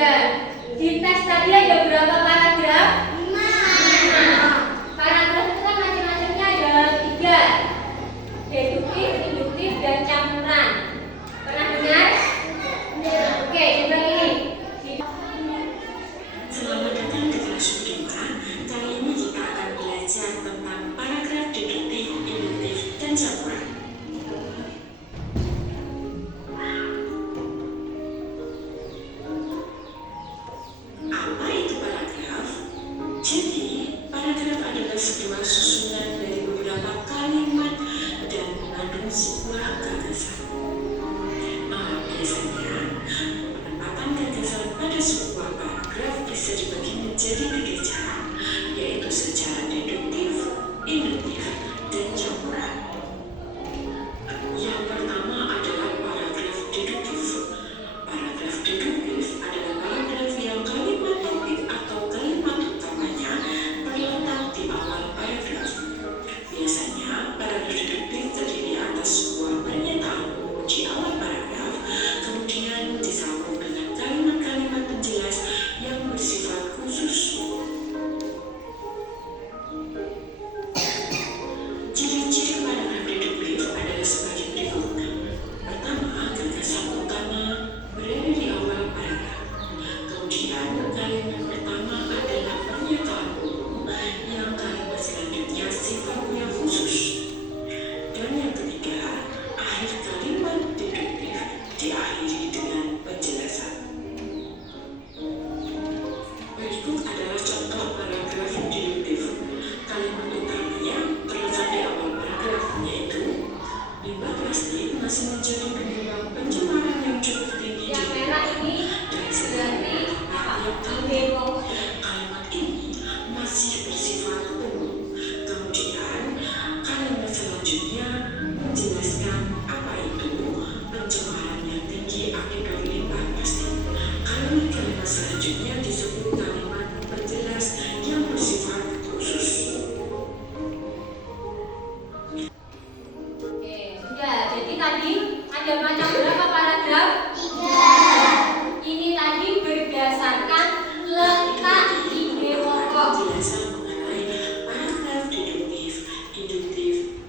Ya, di tes tadi ada berapa paragraf? 5. Paragraf itu kan macam-macamnya ada 3. Deduktif, induktif, dan campuran. Pernah dengar? Oke, coba ini. Selamat datang di kelas 5. Kali ini kita akan belajar tentang paragraf deduktif, induktif, dan campuran. Apa itu paragraf? Jadi, paragraf adalah sebuah susunan dari beberapa kalimat dan mengandung sebuah gagasan. Biasanya, penempatan gagasan pada sebuah paragraf bisa dibagi menjadi 3 cara, yaitu secara deduktif, induktif, dan campuran. Yang pertama adalah paragraf deduktif. Paragraf deduktif adalah paragraf yang kalimat topik atau kalimat utamanya terletak di awal paragraf. Biasanya, paragraf deduktif terdiri atas sebuah pernyataan umum di awal paragraf, kemudian disambung dengan kalimat-kalimat penjelas yang bersifat khusus. Ciri-ciri paragraf deduktif adalah sebagai berikut. Pertama, gagasan utama berada di awal paragraf. Kemudian, kalimat pertama adalah pernyataan umum yang kalimat selanjutnya sifatnya khusus. Dan yang ketiga, akhir kalimat deduktif diakhiri dengan penjelasan. Berikut adalah contoh paragraf deduktif. Kalimat utamanya terletak di awal paragraf, yaitu limbah plastik masih menjadi penyebab pencemaran yang cukup tinggi Yang di merah ini dan berarti apa? setiap kalimat ini masih bersifat umum. Kemudian kalimat selanjutnya menjelaskan apa itu pencemaran yang tinggi akibat limbah plastik. Kalimat selanjutnya disebut kalimat penjelas yang bersifat khusus. Oke, sudah. Jadi tadi ada macam berapa paragraf? 3. Ini tadi berdasarkan letak ide pokok. Penjelasan mengenai paragraf deduktif, induktif,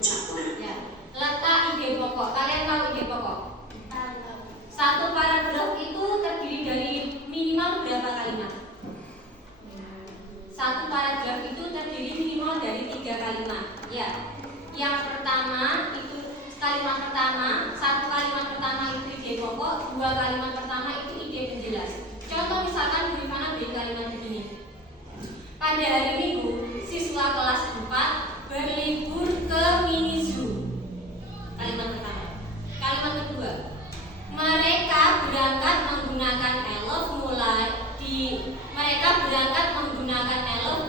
campuran. Ya, letak ide pokok. Kalian tahu ide pokok? Satu paragraf itu terdiri dari minimal berapa kalimat? Satu paragraf itu terdiri minimal dari 3 kalimat. Ya. Yang pertama itu kalimat pertama, satu kalimat pertama itu ide pokok, 2 kalimat pertama itu ide penjelas. Contoh misalkan Bu Rifana beri kalimat begini. Pada hari Minggu, siswa kelas 4 berlibur ke mini zoo. Kalimat pertama. Kalimat kedua, mereka berangkat menggunakan elf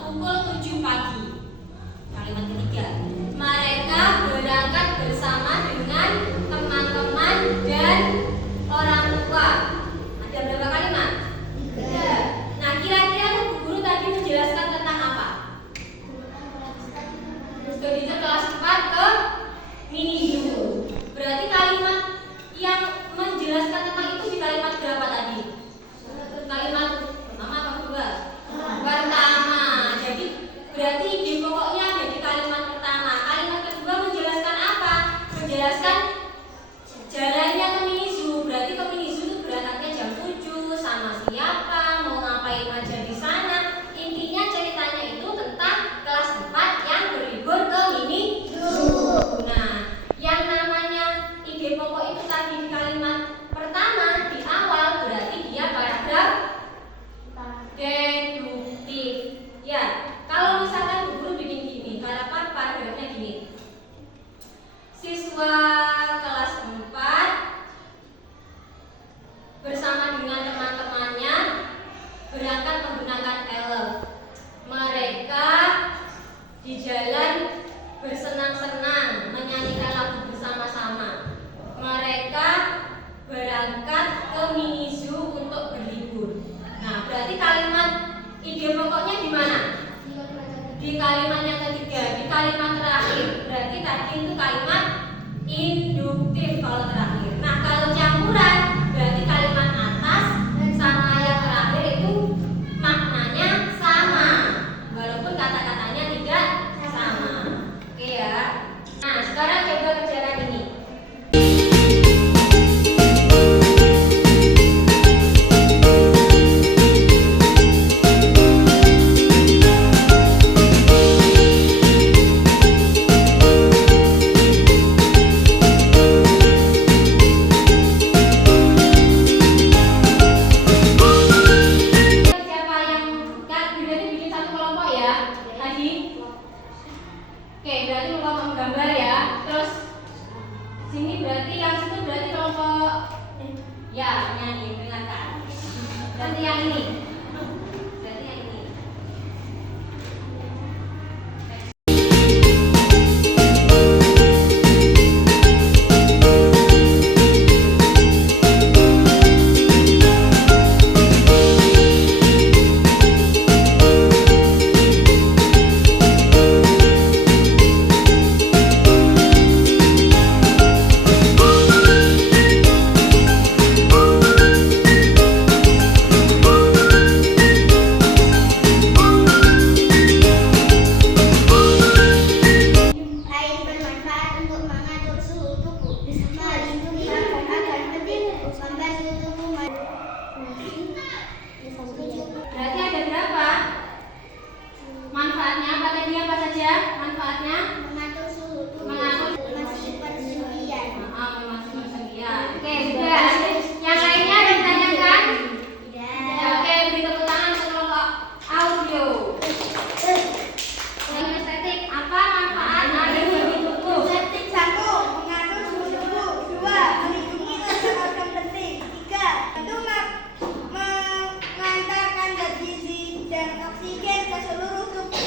pukul 7 pagi. Kalimat ketiga, mereka berangkat bersama dengan teman-teman dan orang tua. Ada berapa kalimat? 3. Nah, kira-kira Bu Guru tadi menjelaskan tentang apa? Studi kelas 4 ke mini zoo. Berarti kalimat yang menjelaskan tentang itu di kalimat berapa tadi? Kalimat pertama apa kedua? Pertama. Jadi berarti ide pokoknya ada di kalimat pertama. Kalimat kedua menjelaskan apa? Menjelaskan jalannya ke mini zoo. Berarti ke mini zoo itu berangkatnya jam 7, sama siapa, mau ngapain aja di sana. Intinya ceritanya itu tentang kelas 4 yang berlibur ke mini zoo. Nah, yang namanya ide pokok itu tadi di kalimat pertama di awal berarti dia paragraf deduktif. Ya, kalau misalkan Bu Guru bikin gini, paragrafnya gini. Siswa kelas 4 bersama dengan teman-temannya berangkat menggunakan elf. Mereka di jalan bersenang-senang menyanyikan lagu bersama-sama. Mereka berangkat ke mini zoo untuk berlibur. Nah, berarti kalimat ide pokoknya di mana? Di kalimat yang ketiga, di kalimat terakhir. Berarti tadi itu kalimat induktif kalau terakhir. Nah, kalau campuran berarti kalimat atas sama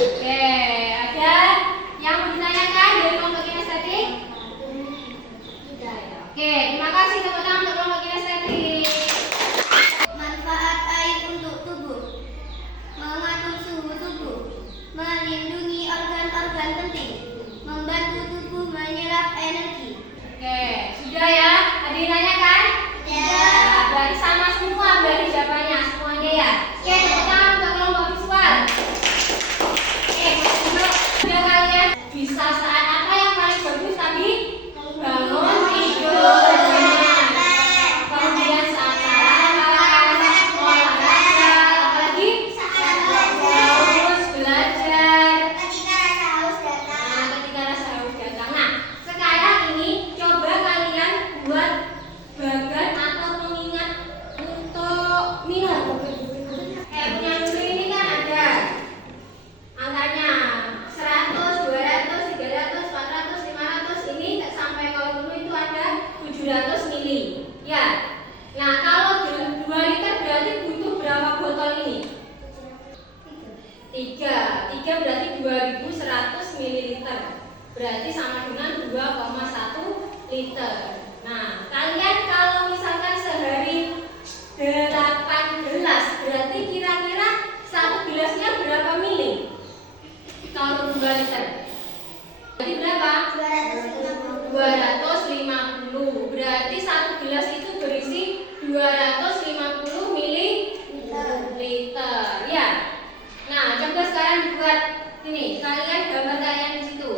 Oke, ada yang mau ditanyakan dari kelompok kinestetik? Oke, terima kasih tepuk tangan untuk kelompok kinestetik. Manfaat air untuk tubuh: mengatur suhu tubuh, melindungi organ-organ penting, membantu tubuh menyerap energi. Oke, sudah ya? Ada yang nanyakan? Ya. Berarti sama semua dari jawabannya, semuanya ya? Oke, tepuk tangan untuk kelompok visual. Oke, untuk sudah kalian bisa saat apa yang paling bagus tadi? Bangun tidur. Kemudian saat sarapan, olahraga, apalagi? Terus belajar. Ketika rasa haus datang. Nah, ketika rasa haus datang. Nah, sekarang ini coba kalian buat bagan atau pengingat untuk minum. Punya dulu ini kan ada angkanya 100, 200, 300, 400, 500. Ini sampai kalau dulu itu ada 700 mili. Ya. Nah, kalau 2 liter berarti butuh berapa botol ini? 3 berarti 2100 ml. Berarti sama dengan 2,1 liter. Nah, kalian kalau misalkan sehari 8 gelas, berarti kira-kira satu gelasnya berapa mili? Kalau 2 liter. Berarti berapa? 250. Berarti satu gelas itu berisi 250 ml. Ya. Nah, coba sekarang dibuat ini. Kalian gambar kalian di situ.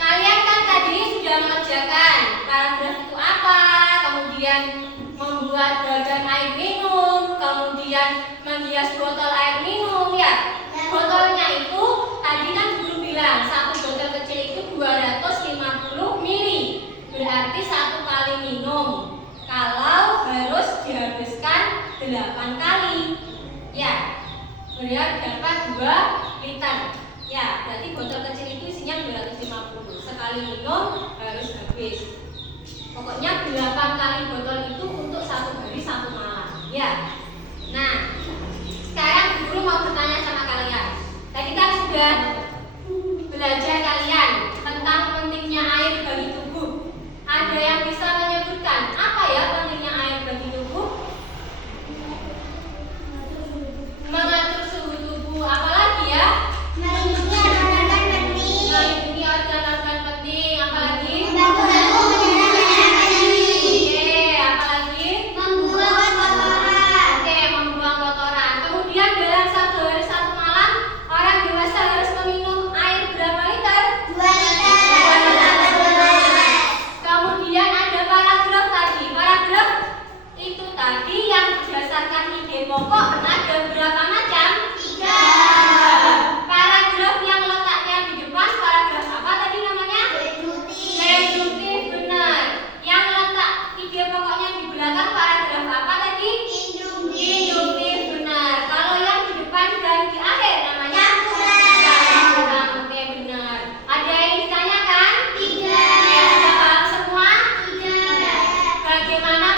Kalian kan tadi sudah mengerjakan paragraf itu apa, kemudian membuat bagan air minum, kemudian menghias botol air minum ya. Botolnya itu tadi kan belum bilang satu botol kecil itu 250 mili. Berarti satu kali minum. Kalau harus dihabiskan 8 kali. Ya. Berarti dapat 2 liter. Ya, berarti botol kecil itu isinya 250. Sekali minum harus habis. Pokoknya 8 kali botol itu untuk 1 hari 1 malam. Ya. Nah, sekarang guru mau bertanya sama kalian. Tadi kan sudah belajar kalian tentang pentingnya air bagi tubuh. Ada yang bisa menyebutkan apa ya pentingnya air bagi tubuh? Mengatur suhu tubuh. Apalagi ya? Melindungi organ-organ penting. Melindungi organ-organ penting. Apalagi? Membantu tubuh menyerap energi. Oke, apalagi? Membuang kotoran. Oke, membuang kotoran. Kemudian dalam 1 hari 1 malam, orang dewasa harus meminum air berapa liter? 2 liter. Kemudian ada paragraf tadi. Paragraf itu tadi yang berdasarkan ide pokok ada berapa macam? 3. Paragraf yang letaknya di depan paragraf apa tadi namanya? Deduktif, benar. Yang letak ide pokoknya di belakang paragraf apa tadi? Induktif, benar. Kalau yang di depan dan di akhir namanya? Campuran. Oke, benar. Ada yang ditanyakan? Sudah paham semua? Bagaimana